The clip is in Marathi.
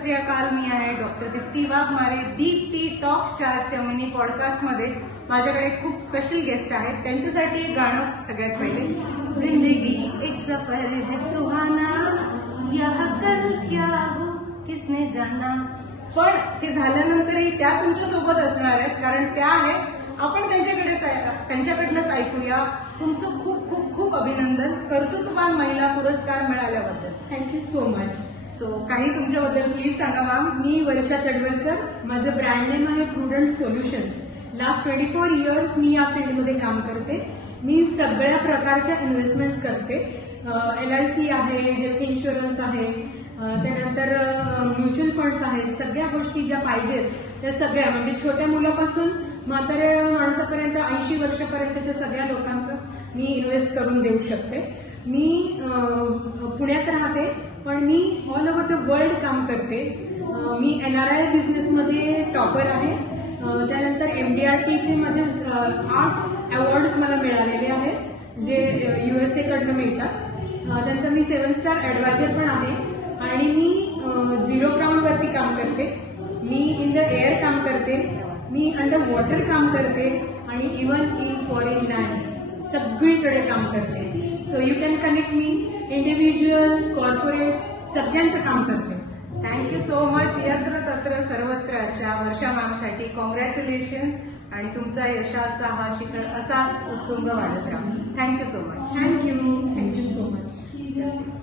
सत श्री अकाल. मी आहे डॉक्टर दीप्ती वाघमारे. दीप्ती टॉक स्टारच्या मिनी पॉडकास्टमध्ये माझ्याकडे खूप स्पेशल गेस्ट आहेत. त्यांच्यासाठी एक गाणं सगळ्यात पहिले. जिंदगी एक सफर है सुहाना, यह कल क्या हो किसने जाना. पण हे झाल्यानंतरही त्या तुमच्या सोबत असणार आहेत, कारण त्या आहेत. आपण त्यांच्याकडनंच ऐकूया. तुमचं खूप खूप खूप अभिनंदन. कर्तृत्ववान महिला पुरस्कार मिळाल्याबद्दल थँक्यू सो मच. सो काही तुमच्याबद्दल प्लीज सांगा मॅम. मी वर्षा तडवलकर. माझं ब्रँड नेम आहे प्रुडंट सोल्युशन्स. लास्ट 24 इयर्स मी या फील्डमध्ये काम करते. मी सगळ्या प्रकारच्या इन्व्हेस्टमेंट्स करते. LIC आहे, हेल्थ इन्शुरन्स आहे, त्यानंतर म्युच्युअल फंड्स आहेत. सगळ्या गोष्टी ज्या पाहिजेत त्या सगळ्या, म्हणजे छोट्या मुलापासून म्हाताऱ्या माणसापर्यंत 80 वर्षापर्यंतच्या सगळ्या लोकांचं मी इन्व्हेस्ट करून देऊ शकते. मी पुण्यात राहते, पण मी ऑल ओव्हर द वर्ल्ड काम करते. मी NRI बिझनेसमध्ये टॉपर आहे. त्यानंतर MDRTचे माझे 8 अवॉर्ड्स मला मिळालेले आहेत, जे USA कडनं मिळतात. त्यानंतर मी 7 स्टार ॲडवायझर पण आहे. आणि मी 0 ग्राउंडवरती काम करते. मी इन द एअर काम करते. मी अंडर वॉटर काम करते. आणि इवन इन फॉरेन लँड्स सगळीकडे काम करते. So you can connect me. Individual, corporates सगळ्यांचं काम करते. Thank you so much. यत्र तत्र सर्वत्र अशा वर्षा मॅमसाठी कॉंग्रॅच्युलेशन्स. आणि तुमचा यशाचा हा शिखर असाच उत्तुंग वाढत राहा. Thank you so much. Thank you so much.